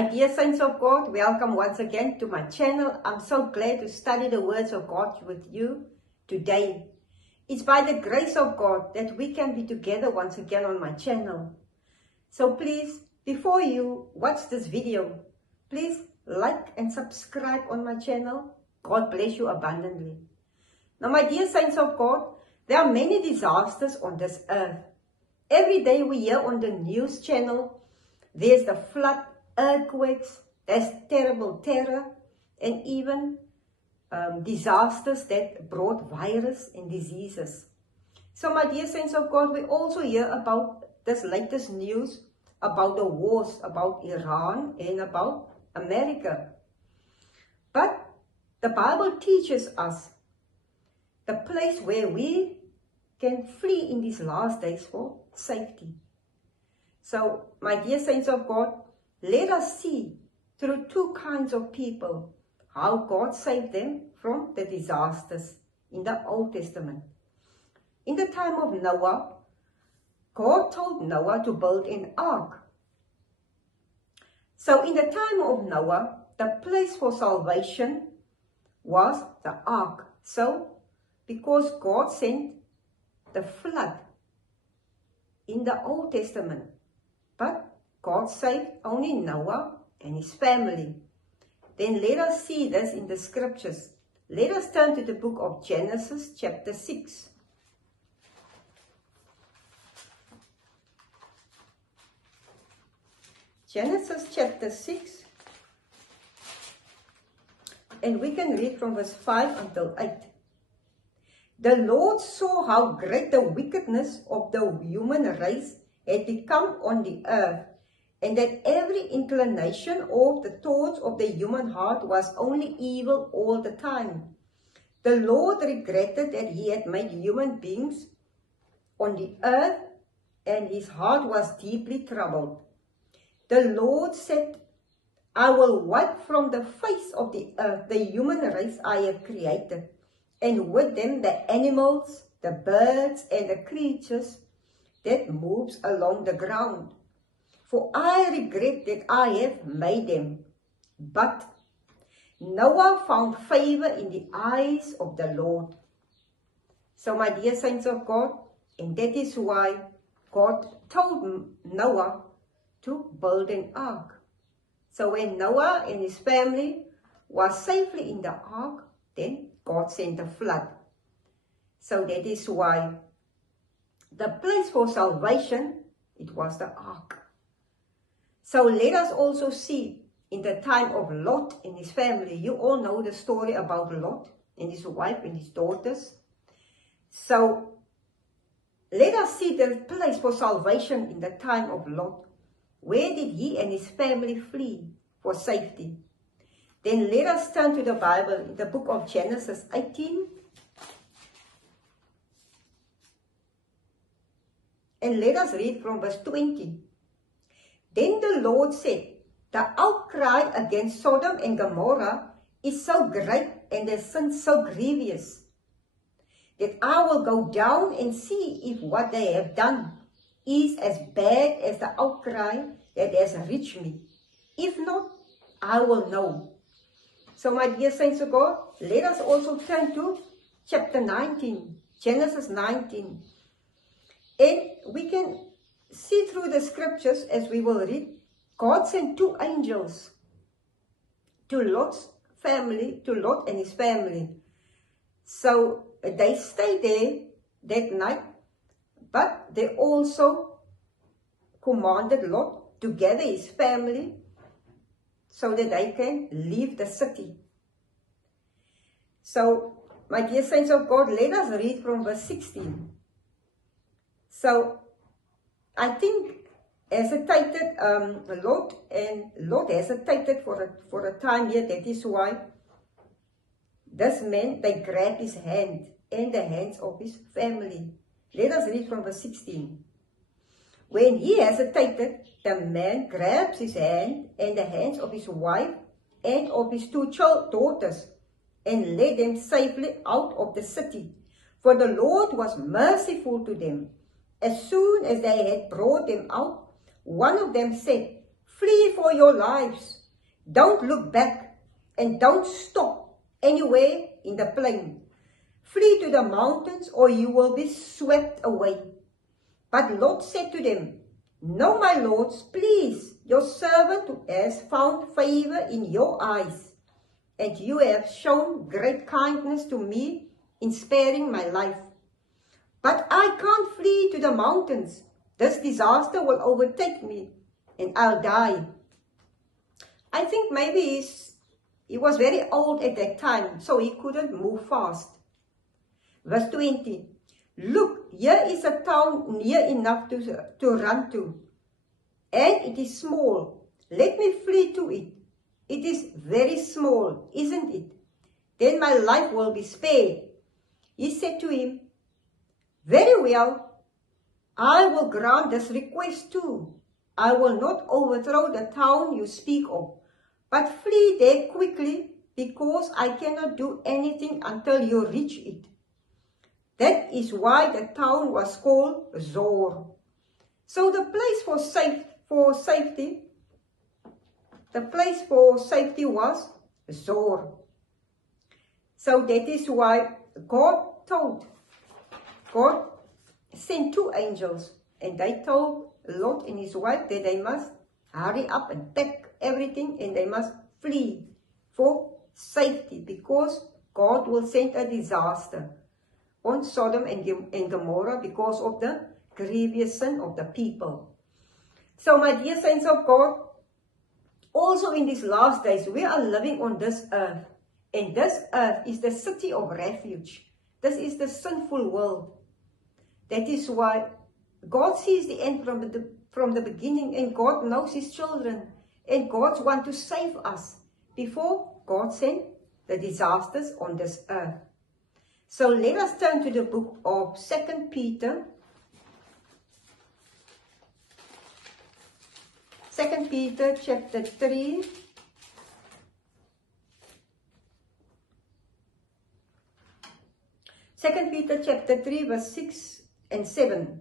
My dear saints of God, welcome once again to my channel. I'm so glad to study the words of God with you today. It's by the grace of God that we can be together once again on my channel. So please, before you watch this video, please like and subscribe on my channel. God bless you abundantly. Now, my dear saints of God, there are many disasters on this earth. Every day we hear on the news channel, there's the flood, earthquakes, there's terrible terror, and even disasters that brought virus and diseases. So, my dear saints of God, we also hear about this latest news about the wars, about Iran and about America. But the Bible teaches us the place where we can flee in these last days for safety. So, my dear saints of God, let us see through two kinds of people how God saved them from the disasters in the Old Testament. In the time of Noah, God told Noah to build an ark. So in the time of Noah, the place for salvation was the ark. So because God sent the flood in the Old Testament, but God saved only Noah and his family. Then let us see this in the scriptures. Let us turn to the book of Genesis chapter 6. Genesis chapter 6. And we can read from verse 5 until 8. The Lord saw how great the wickedness of the human race had become on the earth, and that every inclination of the thoughts of the human heart was only evil all the time. The Lord regretted that he had made human beings on the earth, and his heart was deeply troubled. The Lord said, I will wipe from the face of the earth the human race I have created, and with them the animals, the birds, and the creatures that moves along the ground. For I regret that I have made them. But Noah found favor in the eyes of the Lord. So, my dear saints of God, and that is why God told Noah to build an ark. So when Noah and his family was safely in the ark, then God sent a flood. So that is why the place for salvation, it was the ark. So let us also see in the time of Lot and his family. You all know the story about Lot and his wife and his daughters. So let us see the place for salvation in the time of Lot. Where did he and his family flee for safety? Then let us turn to the Bible in the book of Genesis 18. And let us read from verse 20. Then the Lord said, the outcry against Sodom and Gomorrah is so great and their sin so grievous that I will go down and see if what they have done is as bad as the outcry that has reached me. If not, I will know. So, my dear saints of God, let us also turn to chapter 19, Genesis 19. And we can see through the scriptures as we will read, God sent two angels to Lot's family, to Lot and his family. So they stayed there that night, but they also commanded Lot to gather his family so that they can leave the city. So, my dear saints of God, let us read from verse 16. So, I think hesitated, Lot hesitated for a time here. That is why this man, they grabbed his hand and the hands of his family. Let us read from verse 16. When he hesitated, the man grabs his hand and the hands of his wife and of his two daughters and led them safely out of the city. For the Lord was merciful to them. As soon as they had brought them out, one of them said, Flee for your lives. Don't look back and don't stop anywhere in the plain. Flee to the mountains or you will be swept away. But Lot said to them, No, my lords, please, your servant has found favor in your eyes, and you have shown great kindness to me in sparing my life. But I can't flee to the mountains. This disaster will overtake me, and I'll die. I think maybe he was very old at that time, so he couldn't move fast. Verse 20. Look, here is a town near enough to run to, and it is small. Let me flee to it. It is very small, isn't it? Then my life will be spared. He said to him, Very well, I will grant this request too. I will not overthrow the town you speak of, but flee there quickly, because I cannot do anything until you reach it. That is why the town was called Zor. So the place for safety was Zor. So that is why God sent two angels, and they told Lot and his wife that they must hurry up and pack everything, and they must flee for safety, because God will send a disaster on Sodom and Gomorrah because of the grievous sin of the people. So my dear saints of God, also in these last days, we are living on this earth, and this earth is the city of refuge. This is the sinful world. That is why God sees the end from the beginning, and God knows his children, and God wants to save us before God sent the disasters on this earth. So let us turn to the book of 2 Peter. 2 Peter chapter 3. Second Peter chapter 3 verse 6 and 7.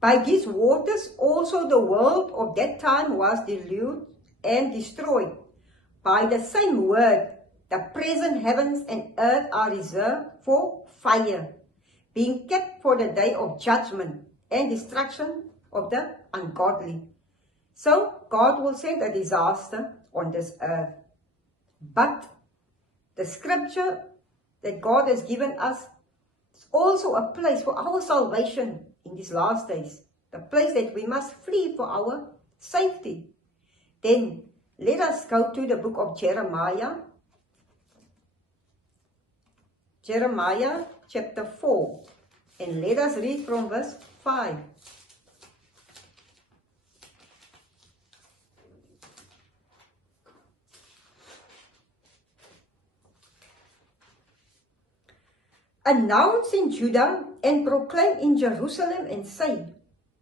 By these waters also the world of that time was deluged and destroyed. By the same word, the present heavens and earth are reserved for fire, being kept for the day of judgment and destruction of the ungodly. So God will send a disaster on this earth. But the scripture that God has given us is also a place for our salvation in these last days. The place that we must flee for our safety. Then let us go to the book of Jeremiah. Jeremiah chapter 4. And let us read from verse 5. Announce in Judah and proclaim in Jerusalem and say,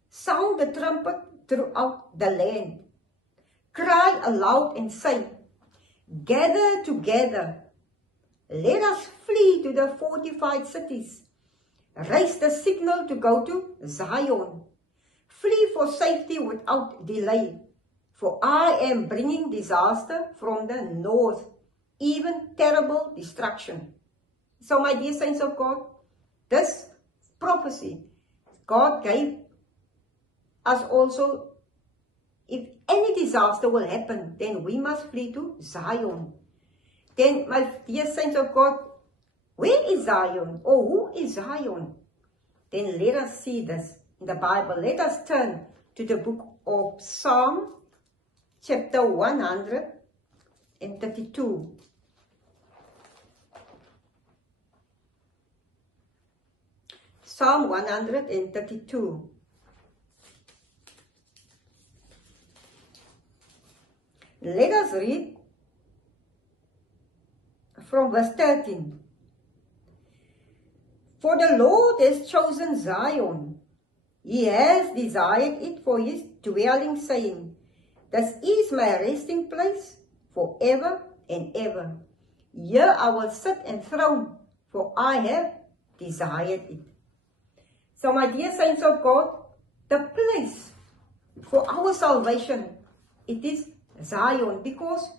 sound the trumpet throughout the land. Cry aloud and say, gather together. Let us flee to the fortified cities. Raise the signal to go to Zion. Flee for safety without delay. For I am bringing disaster from the north, even terrible destruction. So my dear saints of God, this prophecy, God gave us also, if any disaster will happen, then we must flee to Zion. Then my dear saints of God, where is Zion? Or who is Zion? Then let us see this in the Bible. Let us turn to the book of Psalm chapter 132. Psalm 132. Let us read from verse 13. For the Lord has chosen Zion. He has desired it for his dwelling, saying, this is my resting place forever and ever. Here I will sit enthroned, for I have desired it. So my dear saints of God, the place for our salvation, it is Zion, because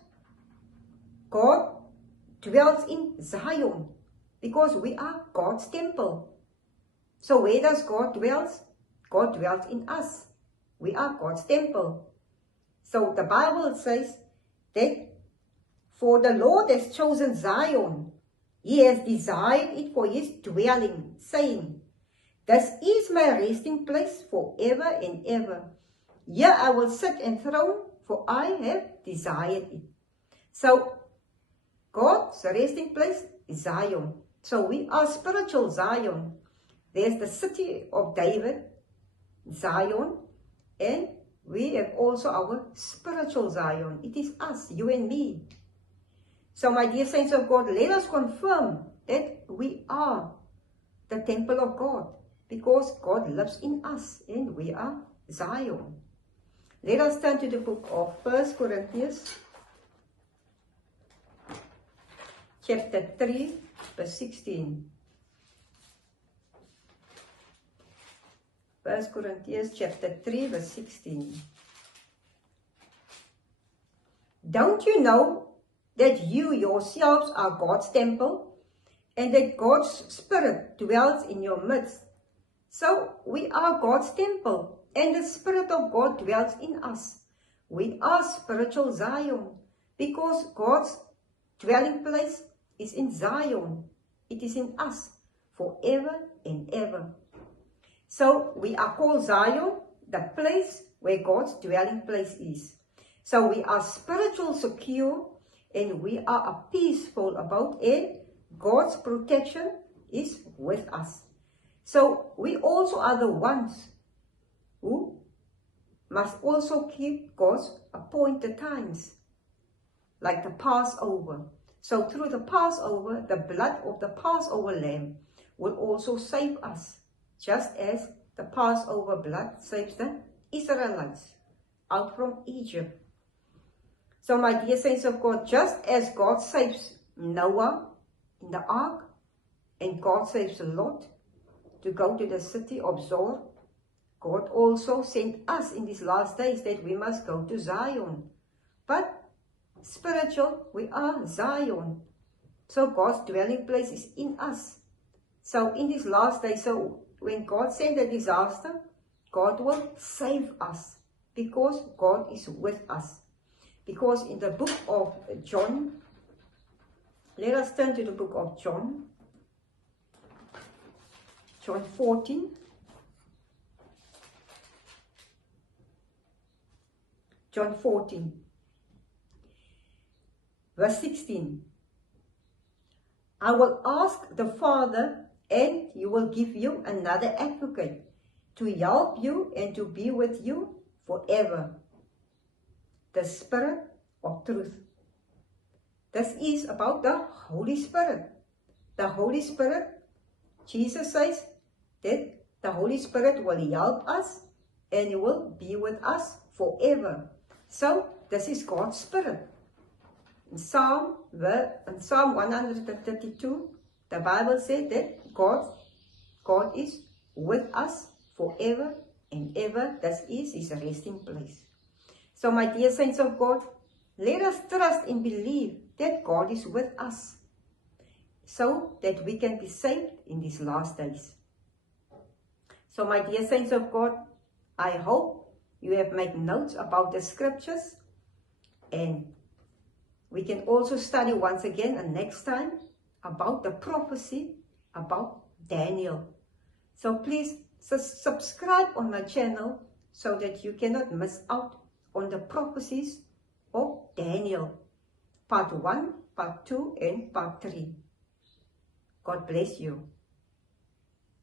God dwells in Zion, because we are God's temple. So where does God dwell? God dwells in us. We are God's temple. So the Bible says that for the Lord has chosen Zion, He has desired it for His dwelling, saying, this is my resting place forever and ever. Here I will sit enthroned, for I have desired it. So God's resting place is Zion. So we are spiritual Zion. There's the city of David, Zion, and we have also our spiritual Zion. It is us, you and me. So my dear saints of God, let us confirm that we are the temple of God, because God lives in us and we are Zion. Let us turn to the book of 1 Corinthians, chapter 3, verse 16. 1 Corinthians chapter 3, verse 16. Don't you know that you yourselves are God's temple, and that God's Spirit dwells in your midst? So we are God's temple, and the Spirit of God dwells in us. We are spiritual Zion, because God's dwelling place is in Zion. It is in us forever and ever. So we are called Zion, the place where God's dwelling place is. So we are spiritual secure, and we are peaceful about it. God's protection is with us. So we also are the ones who must also keep God's appointed times, like the Passover. So through the Passover, the blood of the Passover lamb will also save us, just as the Passover blood saves the Israelites out from Egypt. So my dear saints of God, just as God saves Noah in the ark, and God saves Lot to go to the city of Zoar, God also sent us in these last days that we must go to Zion. But spiritual, we are Zion. So God's dwelling place is in us. So in these last days, so when God sends a disaster, God will save us, because God is with us. Because in the book of John, let us turn to the book of John, John 14. John 14, verse 16. I will ask the Father, and He will give you another advocate to help you and to be with you forever, the Spirit of truth. This is about the Holy Spirit. The Holy Spirit, Jesus says that the Holy Spirit will help us and He will be with us forever. So this is God's Spirit. In Psalm 132, the Bible said that God is with us forever and ever. This is His resting place. So my dear saints of God, let us trust and believe that God is with us, so that we can be saved in these last days. So my dear saints of God, I hope you have made notes about the scriptures, and we can also study once again and next time about the prophecy about Daniel. So please subscribe on my channel so that you cannot miss out on the prophecies of Daniel, part 1, part 2, and part 3. God bless you.